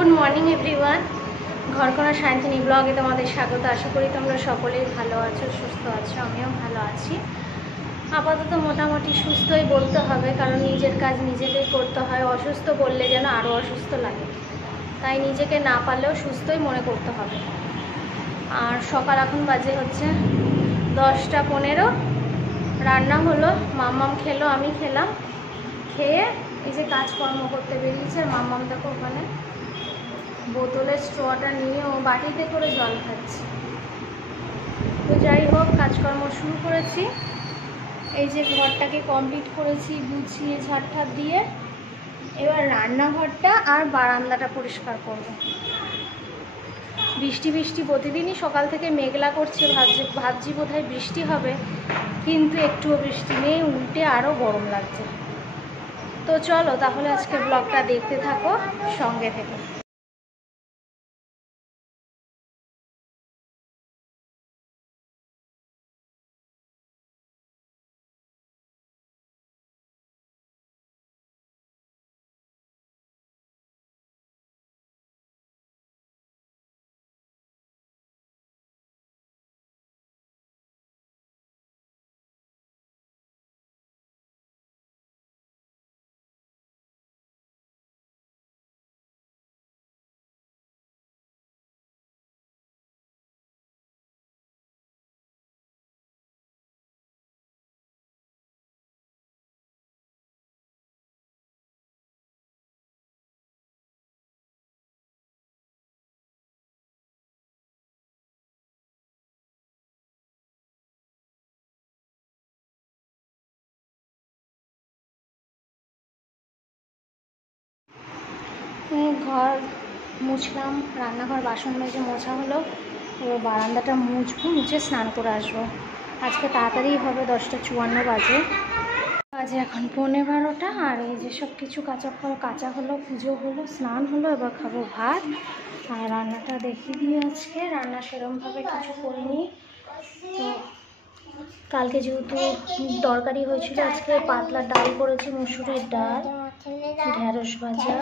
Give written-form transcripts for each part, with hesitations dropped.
Good morning everyone, ঘরকোনা সায়ন্তিনী ব্লগে তোমাদের স্বাগত। আশা করি তোমরা সকলেই ভালো আছো, সুস্থ আছো। আমিও ভালো আছি। আপাতত মোটামুটি সুস্থই বলতে হবে, কারণ নিজের কাজ নিজেকেই করতে হয়। অসুস্থ বললে যেন আরও অসুস্থ লাগে, তাই নিজেকে না পারলেও সুস্থই মনে করতে হবে। আর সকাল এখন বাজে হচ্ছে 10টা 15। রান্না হলো, মাম্মাম খেলো, আমি খেলাম। খেয়ে এই যে কাজকর্ম করতে বেরিয়েছে। আর মাম্মাম দেখো ওখানে বোতলের স্ট্রটা নিয়ে ও বাটিতে করে জল খাচ্ছে। তো যাই হোক, কাজকর্ম শুরু করেছি। এই যে ঘরটাকে কমপ্লিট করেছি গুছিয়ে ঝাড় দিয়ে। এবার রান্নাঘরটা আর বারান্দাটা পরিষ্কার করব। বৃষ্টি বৃষ্টি প্রতিদিনই সকাল থেকে মেঘলা করছে, ভাবছি বোধহয় বৃষ্টি হবে, কিন্তু একটুও বৃষ্টি নেই, উল্টে আরও গরম লাগছে। তো চলো তাহলে আজকে ব্লগটা দেখতে থাকো, সঙ্গে থেকে। ঘর মুছলাম, রান্নাঘর বাসন মেজে মোছা হলো। এবার বারান্দাটা মুছবো, মুছে স্নান করে আসবো। আজকে তাড়াতাড়ি হবে, 10টা 54 বাজে। এখন 11:15। আর এই যে সব কিছু কাঁচা হলো, পুজো হলো, স্নান হলো। এবার খাবো ভাত। আর রান্নাটা দেখিয়ে দিয়ে, আজকে রান্না সেরমভাবে কিছু করিনি। তো কালকে যেহেতু তরকারি হয়েছিল, আজকে পাতলা ডাল করেছি, মুসুরির ডাল, ঢেঁড়স ভাজা,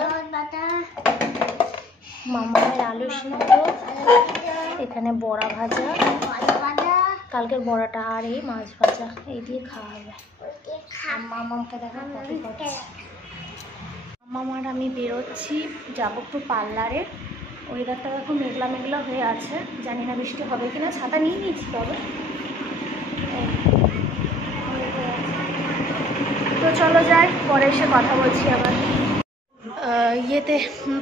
মামার আলু সিদ্ধ, এখানে বড়া ভাজা, কালকের বড়াটা, আর এই মাছ ভাজা। এই দিয়ে খাওয়া হবে। মামাকে দেখা কফি করছে। মামার আমি বেরোচ্ছি, যাবো একটু পার্লারে। ওয়েদারটা দেখো মেঘলা মেঘলা হয়ে আছে, জানি না বৃষ্টি হবে কিনা। ছাতা নিয়ে নিয়েছি তবে। তো চলো যাই, পরে এসে কথা বলছি আবার। ইয়েতে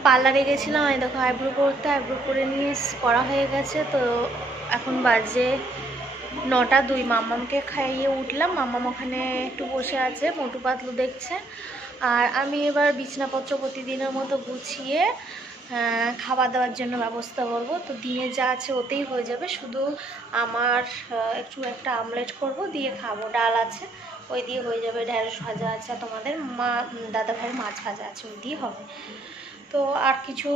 পার্লারে গেছিলাম, আমি দেখো আইব্রো করতে, আইব্রো করে নিয়ে করা হয়ে গেছে। তো এখন বাজে 9টা 2। মাম্মামকে খাইয়ে উঠলাম, মাম্মাম ওখানে একটু বসে আছে, মোটু পাতলু দেখছে। আর আমি এবার বিছানাপত্র প্রতিদিনের মতো গুছিয়ে খাবার দাবার জন্য ব্যবস্থা করব। তো দিনে যা আছে ওতেই হয়ে যাবে, শুধু আমার একটা আমলেট করব, দিয়ে খাবো। ডাল আছে, ওই দিয়ে হয়ে যাবে। ঢেঁড়স ভাজা আছে, তোমাদের দাদা ভাইয়ের মাছ ভাজা আছে, ওই দিয়ে হবে। তো আর কিছু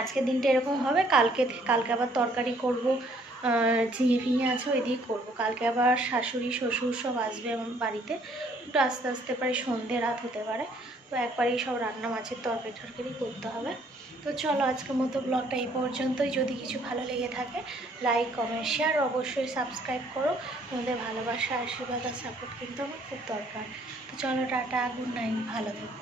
আজকের দিনটা এরকম হবে। কালকে আবার তরকারি করব, ঝিঙে ফিঙে আছে, ওই দিয়ে করবো। কালকে আবার শাশুড়ি শ্বশুর সব আসবে বাড়িতে, একটু আস্তে আস্তে প্রায় সন্ধে রাত হতে পারে। তো একবারেই সব রান্না, মাছের তরকারি করতে হবে। তো চলো আজকের মতো ব্লগটা এই পর্যন্তই। যদি কিছু ভালো লেগে থাকে, লাইক কমেন্ট শেয়ার, অবশ্যই সাবস্ক্রাইব করো। তোমাদের ভালোবাসা, আশীর্বাদ আর সাপোর্ট কিন্তু আমার খুব দরকার। তো চলো টাটা, গুড নাইট, ভালো থেকো।